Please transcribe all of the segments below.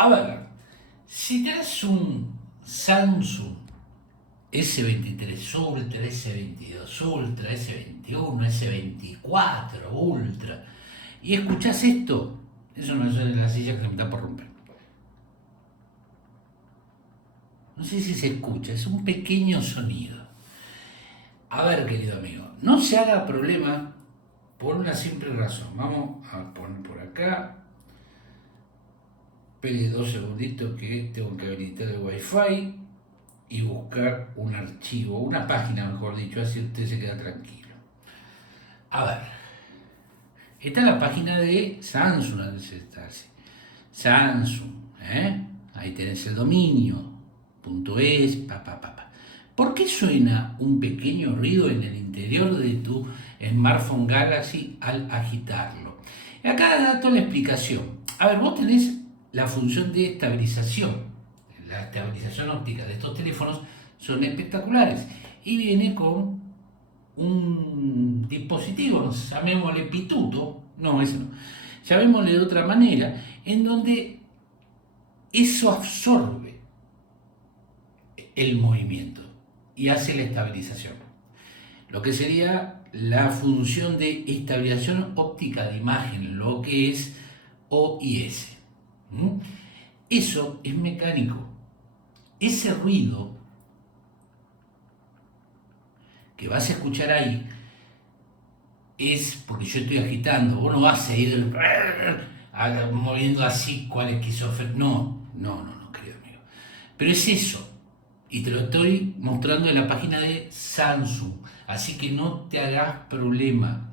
A ver, si tenés un Samsung S23 Ultra, S22 Ultra, S21, S24 Ultra, y escuchás esto, eso no es de la silla que se me está por romper. No sé si se escucha, es un pequeño sonido. A ver, querido amigo, no se haga problema por una simple razón. Vamos a poner por acá. Espere 2 segunditos que tengo que habilitar el Wi-Fi y buscar un archivo, una página mejor dicho, así usted se queda tranquilo. A ver, esta es la página de Samsung, Samsung, ¿eh? Ahí tenés el dominio, .es, ¿Por qué suena un pequeño ruido en el interior de tu smartphone Galaxy al agitarlo? Acá dato la explicación. A ver, vos tenés la función de estabilización. La estabilización óptica de estos teléfonos son espectaculares y viene con un dispositivo, llamémosle pituto, no, ese no, llamémosle de otra manera, en donde eso absorbe el movimiento y hace la estabilización. Lo que sería la función de estabilización óptica de imagen, lo que es OIS. Eso es mecánico. Ese ruido que vas a escuchar ahí es porque yo estoy agitando. Vos no vas a ir moviendo así cual esquizofrenia. No, querido amigo. Pero es eso. Y te lo estoy mostrando en la página de Samsung. Así que no te hagas problema.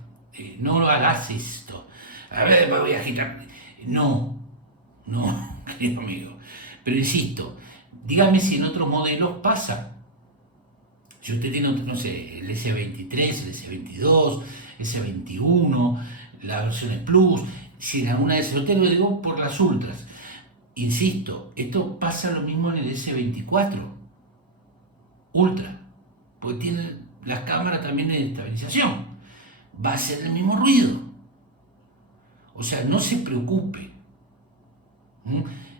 No hagas esto. A ver, me voy a agitar. No, querido amigo. Pero insisto, dígame si en otros modelos pasa. Si usted tiene, no sé, el S23, el S22, S21, las versiones Plus, si en alguna de esas, lo digo por las ultras. Insisto, esto pasa lo mismo en el S24 Ultra, porque tiene las cámaras también de estabilización. Va a ser el mismo ruido. O sea, no se preocupe.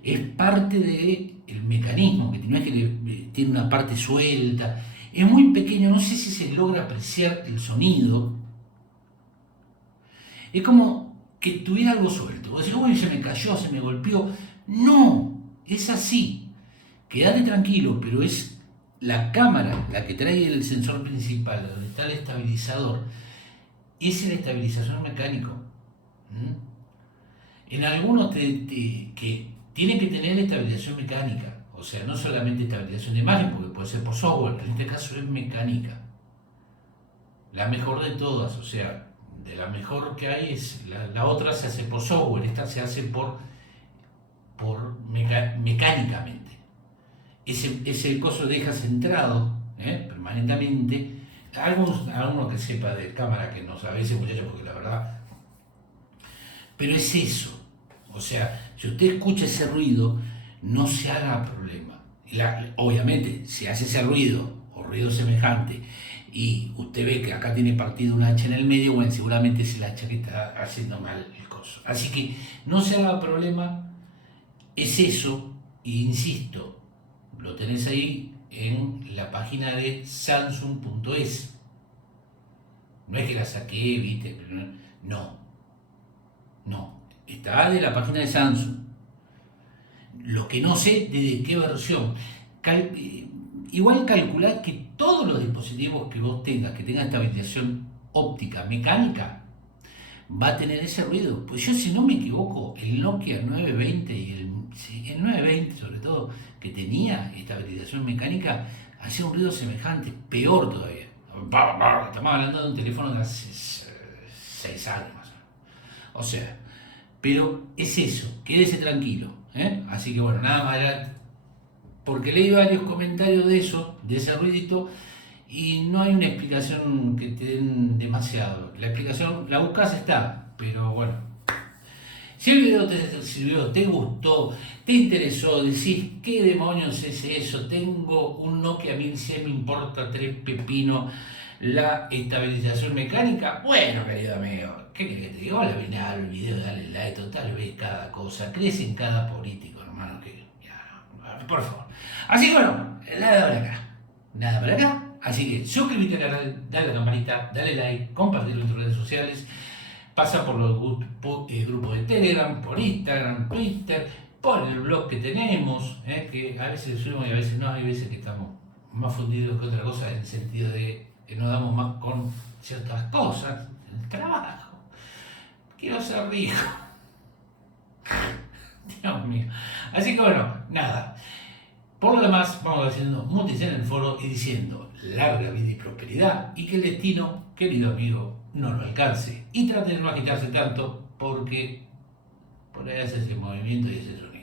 Es parte del mecanismo, que no es que tiene una parte suelta. Es muy pequeño, no sé si se logra apreciar el sonido. Es como que tuviera algo suelto. Vos decís, uy, se me cayó, se me golpeó. No, es así. Quédate tranquilo, pero es la cámara la que trae el sensor principal, donde está el estabilizador, es el estabilizador mecánico. En algunos que tienen que tener estabilización mecánica, o sea, no solamente estabilización de imagen, porque puede ser por software, en este caso es mecánica. La mejor de todas, o sea, de la mejor que hay es la otra se hace por software, esta se hace mecánicamente. Ese coso deja centrado permanentemente. Alguno que sepa de cámara que no sabe ese muchacho, porque la verdad. Pero es eso. O sea, si usted escucha ese ruido, no se haga problema. Obviamente, si hace ese ruido o ruido semejante y usted ve que acá tiene partido un hacha en el medio, bueno, seguramente es el hacha que está haciendo mal el coso. Así que no se haga problema, es eso, e insisto, lo tenés ahí en la página de Samsung.es. No es que la saqué, viste, no, está de la página de Samsung. Lo que no sé de qué versión. Igual calculad que todos los dispositivos que vos tengas, que tengan estabilización óptica mecánica, va a tener ese ruido. Pues yo, si no me equivoco, el Nokia 920 y el 920 sobre todo, que tenía estabilización mecánica, hacía un ruido semejante, peor todavía. Estamos hablando de un teléfono de hace 6 años más o menos. O sea, pero es eso, quédese tranquilo. Así que bueno, nada más era porque leí varios comentarios de eso, de ese ruidito, y no hay una explicación que te den demasiado. La explicación, la buscas, está, pero bueno. Si el video te sirvió, te gustó, te interesó, decís, ¿qué demonios es eso? Tengo un Nokia 1100, me importa 3 pepinos la estabilización mecánica. Bueno, querido amigo, ¿qué querés que te diga? Hola, ven al video, dale like, total, ves cada cosa, crees en cada político, hermano. por favor. Así que bueno, nada para acá. Nada para acá. Así que suscríbete al canal, dale a la campanita, dale like, compartirlo en tus redes sociales. Pasa por los grupos de Telegram, por Instagram, Twitter, por el blog que tenemos, que a veces subimos y a veces no, hay veces que estamos más fundidos que otra cosa en el sentido de que nos damos más con ciertas cosas, el trabajo. Quiero ser rico. Dios mío. Así que bueno, nada. Por lo demás, vamos haciendo mutis en el foro y diciendo larga vida y prosperidad y que el destino, querido amigo, no lo alcance. Y trate de no agitarse tanto porque por ahí hace ese movimiento y ese sonido.